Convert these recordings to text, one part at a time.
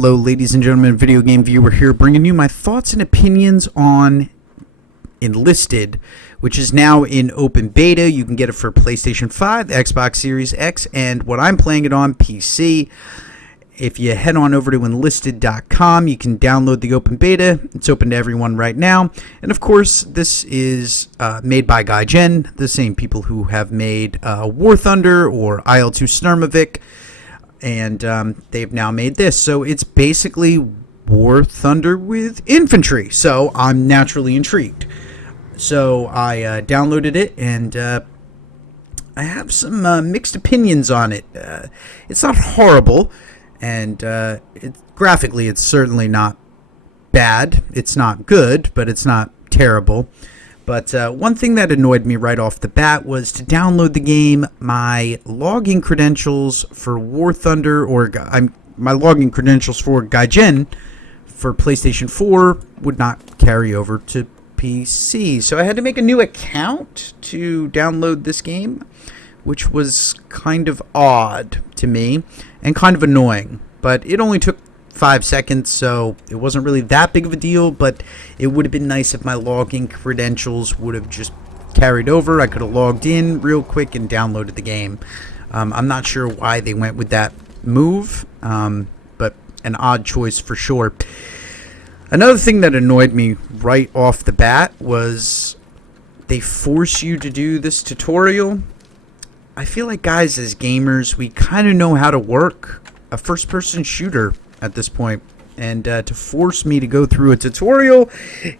Hello, ladies and gentlemen, video game viewer here, bringing you my thoughts and opinions on Enlisted, which is now in open beta. You can get it for PlayStation 5, Xbox Series X, and what I'm playing it on, PC. If you head on over to enlisted.com, you can download the open beta. It's open to everyone right now. And of course, this is made by gaijin, the same people who have made War Thunder or IL-2 Sturmovik. And they've now made this. So it's basically War Thunder with infantry. So I'm naturally intrigued. So I downloaded it, and I have some mixed opinions on it. It's not horrible, and graphically it's certainly not bad. It's not good, but it's not terrible. But one thing that annoyed me right off the bat was to download the game. My login credentials for War Thunder, or my login credentials for gaijin for PlayStation 4 would not carry over to PC. So I had to make a new account to download this game, which was kind of odd to me and kind of annoying. But it only took 5 seconds, so it wasn't really that big of a deal, but it would have been nice if my login credentials would have just carried over. I could have logged in real quick and downloaded the game. I'm not sure why they went with that move, but an odd choice for sure. Another thing that annoyed me right off the bat was they force you to do this tutorial. I feel like, guys, as gamers, we kind of know how to work a first-person shooter at this point, and to force me to go through a tutorial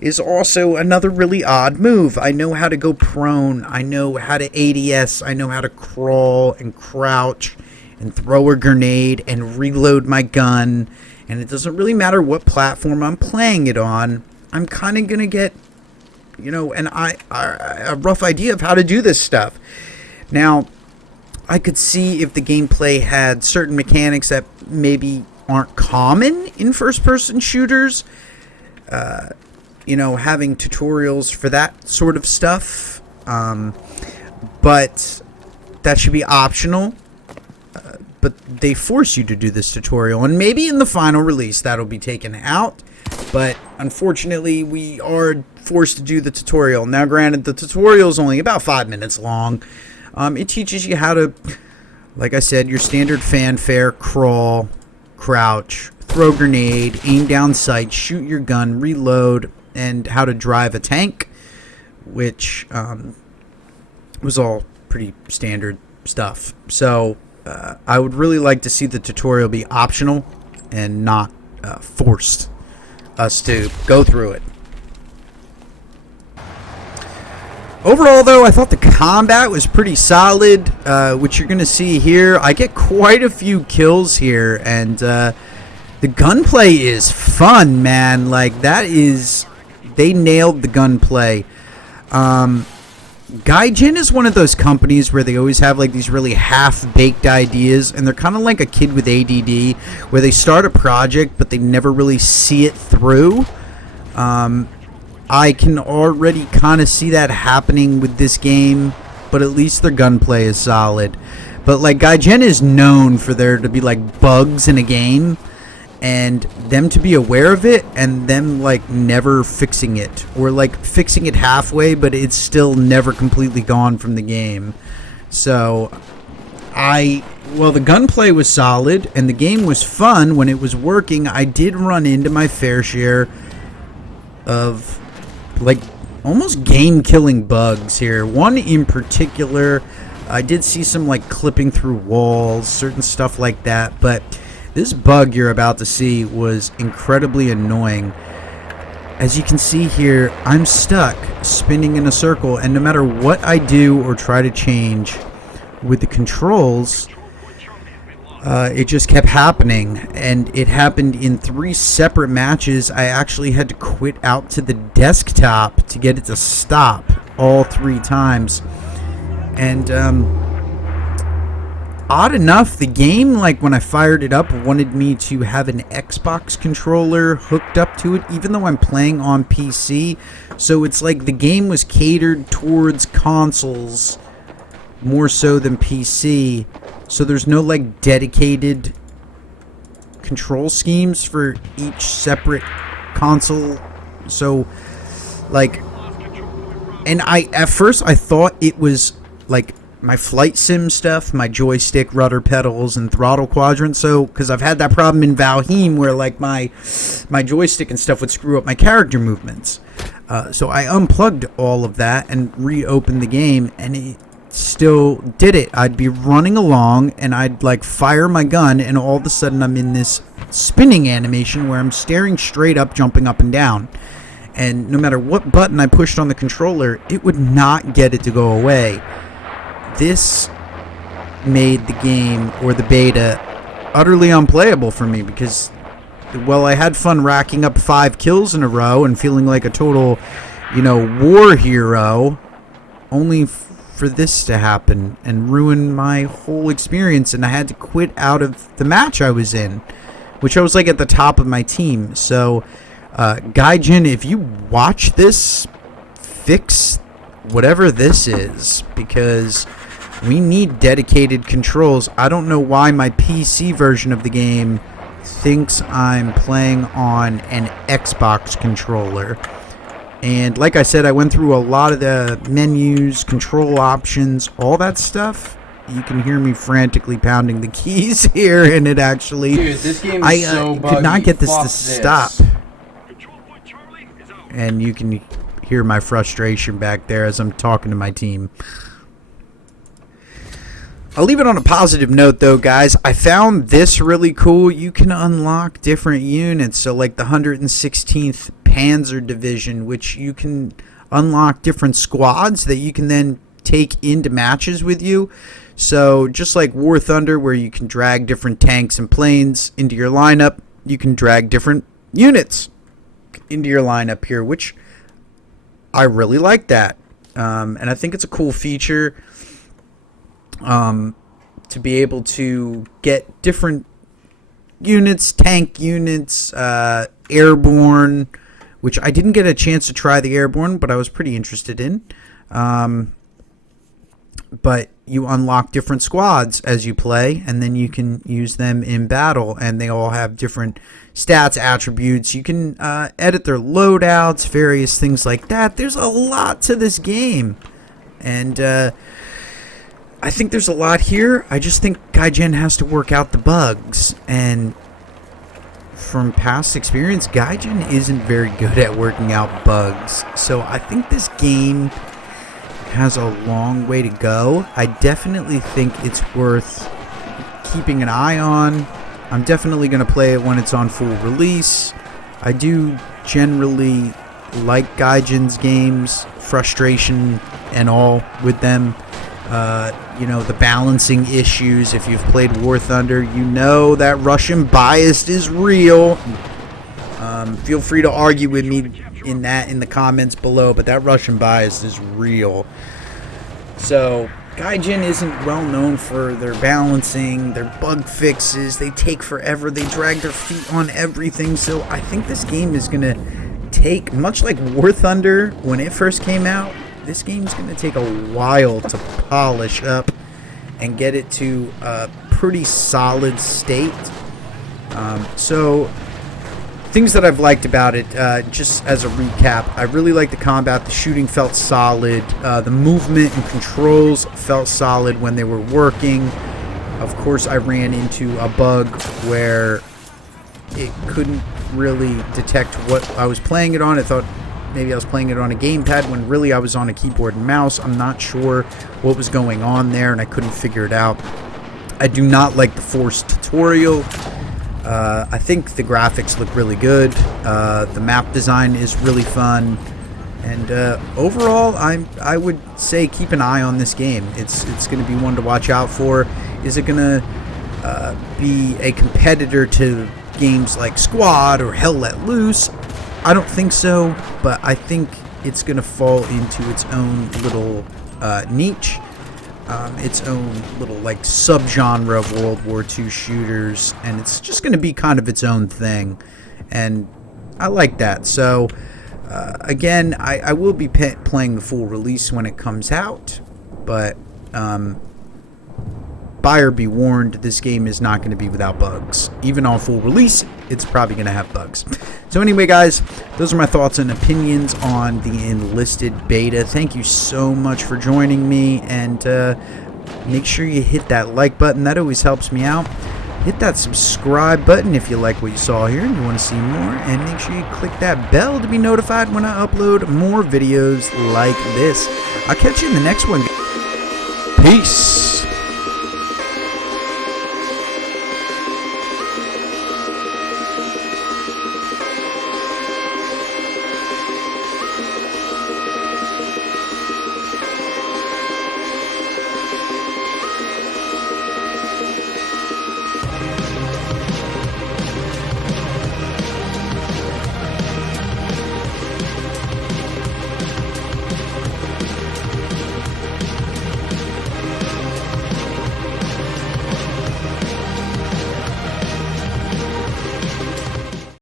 is also another really odd move. I know how to go prone, I know how to ADS, I know how to crawl and crouch and throw a grenade and reload my gun, and it doesn't really matter what platform I'm playing it on. I'm kind of gonna get, a rough idea of how to do this stuff. Now, I could see if the gameplay had certain mechanics that maybe aren't common in first-person shooters, having tutorials for that sort of stuff, but that should be optional. But they force you to do this tutorial, and maybe in the final release that'll be taken out, but unfortunately we are forced to do the tutorial. Now granted, the tutorial is only about 5 minutes long. It teaches you how to, like I said, your standard fanfare: crawl, crouch, throw grenade, aim down sight, shoot your gun, reload, and how to drive a tank, which was all pretty standard stuff. So I would really like to see the tutorial be optional and not forced us to go through it. Overall, though, I thought the combat was pretty solid, which you're going to see here. I get quite a few kills here, and the gunplay is fun, man. Like, they nailed the gunplay. Gaijin is one of those companies where they always have, like, these really half-baked ideas, and they're kind of like a kid with ADD, where they start a project, but they never really see it through. I can already kind of see that happening with this game, but at least their gunplay is solid. But like, gaijin is known for there to be like bugs in a game, and them to be aware of it and them like never fixing it, or like fixing it halfway but it's still never completely gone from the game. So the gunplay was solid and the game was fun when it was working. I did run into my fair share of like almost game killing bugs here. One in particular, I did see some like clipping through walls, certain stuff like that, but this bug you're about to see was incredibly annoying. As you can see here, I'm stuck spinning in a circle, and no matter what I do or try to change with the controls, it just kept happening, and it happened in 3 separate matches. I actually had to quit out to the desktop to get it to stop all 3 times. And odd enough, the game, like when I fired it up, wanted me to have an Xbox controller hooked up to it, even though I'm playing on PC. So it's like the game was catered towards consoles more so than PC. So there's no like dedicated control schemes for each separate console. So, like, and at first I thought it was like my flight sim stuff, my joystick, rudder pedals, and throttle quadrant. So, because I've had that problem in Valheim where like my joystick and stuff would screw up my character movements. So I unplugged all of that and reopened the game, and it still did it. I'd be running along and I'd like fire my gun, and all of a sudden I'm in this spinning animation where I'm staring straight up, jumping up and down. And no matter what button I pushed on the controller, it would not get it to go away. This made the game, or the beta, utterly unplayable for me because, well, I had fun racking up 5 kills in a row and feeling like a total, war hero, only for this to happen and ruin my whole experience, and I had to quit out of the match I was in, which I was like at the top of my team. So, Gaijin, if you watch this, fix whatever this is, because we need dedicated controls. I don't know why my PC version of the game thinks I'm playing on an Xbox controller. And like I said, I went through a lot of the menus, control options, all that stuff. You can hear me frantically pounding the keys here, and it actually... Dude, this game is so buggy. Could not get this Fuck to stop. And you can hear my frustration back there as I'm talking to my team. I'll leave it on a positive note, though, guys. I found this really cool. You can unlock different units. So, like the 116th Panzer Division, which you can unlock different squads that you can then take into matches with you. So, just like War Thunder, where you can drag different tanks and planes into your lineup, you can drag different units into your lineup here, which I really like that. And I think it's a cool feature. To be able to get different units, tank units, airborne, which I didn't get a chance to try the airborne, but I was pretty interested in. But you unlock different squads as you play, and then you can use them in battle, and they all have different stats, attributes. You can edit their loadouts, various things like that. There's a lot to this game, and I think there's a lot here. I just think Gaijin has to work out the bugs, and from past experience, Gaijin isn't very good at working out bugs. So I think this game has a long way to go. I definitely think it's worth keeping an eye on. I'm definitely going to play it when it's on full release. I do generally like Gaijin's games, frustration and all with them. The balancing issues. If you've played War Thunder, you know that Russian bias is real. Feel free to argue with me in the comments below, but that Russian bias is real. So Gaijin isn't well known for their balancing, their bug fixes. They take forever. They drag their feet on everything. So I think this game is going to take, much like War Thunder when it first came out, this game's going to take a while to polish up and get it to a pretty solid state. So things that I've liked about it, just as a recap, I really like the combat. The shooting felt solid. The movement and controls felt solid when they were working. Of course, I ran into a bug where it couldn't really detect what I was playing it on. I thought maybe I was playing it on a gamepad when really I was on a keyboard and mouse. I'm not sure what was going on there, and I couldn't figure it out. I do not like the forced tutorial. I think the graphics look really good. The map design is really fun. And overall, I would say keep an eye on this game. It's going to be one to watch out for. Is it going to be a competitor to games like Squad or Hell Let Loose? I don't think so, but I think it's going to fall into its own little niche, its own little like subgenre of World War II shooters, and it's just going to be kind of its own thing, and I like that. So again, I will be playing the full release when it comes out, but bottom buyer be warned, this game is not going to be without bugs. Even on full release, it's probably going to have bugs. So anyway, guys, those are my thoughts and opinions on the Enlisted beta. Thank you so much for joining me, and make sure you hit that like button. That always helps me out. Hit that subscribe button if you like what you saw here and you want to see more, and make sure you click that bell to be notified when I upload more videos like this. I'll catch you in the next one. Peace.